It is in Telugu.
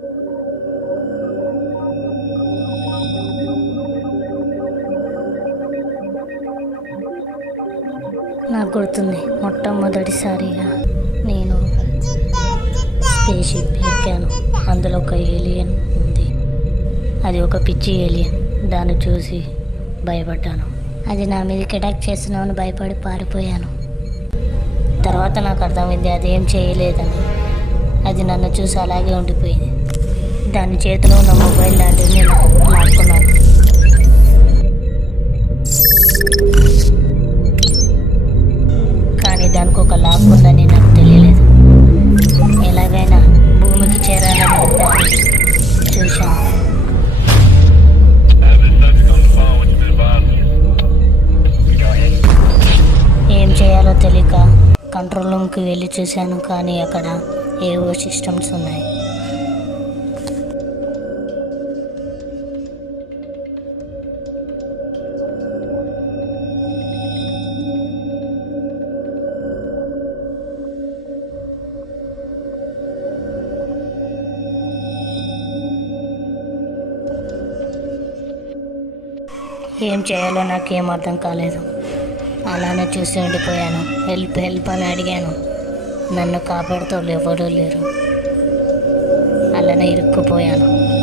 నాకు గుర్తుంది, మొట్టమొదటిసారిగా నేను స్పేస్ షిప్ ఎక్కాను. అందులో ఒక ఏలియన్ ఉంది. అది ఒక పిచ్చి ఏలియన్. దాన్ని చూసి భయపడ్డాను. అది నా మీదకి అటాక్ చేస్తున్నామని భయపడి పారిపోయాను. తర్వాత నాకు అర్థమైంది అది ఏం చేయలేదని. అది నన్ను చూసి అలాగే ఉండిపోయింది. దాని చేతిలో ఉన్న మొబైల్ లాంటిది నేను లాక్కున్నాను. కానీ దానికి ఒక లాక్ ఉందని నాకు తెలియలేదు. ఎలాగైనా భూమికి చేరాలని దాన్ని చూశాను. ఏం చేయాలో తెలియక కంట్రోల్ రూమ్కి వెళ్ళి చూశాను. కానీ అక్కడ ఏవో సిస్టమ్స్ ఉన్నాయి. ఏం చేయాలో నాకేం అర్థం కాలేదు. అలానే చూసి ఉండిపోయాను. హెల్ప్ హెల్ప్ అని అడిగాను. నన్ను కాపాడుతూ ఎవరూ లేరు. అలానే ఇరుక్కుపోయాను.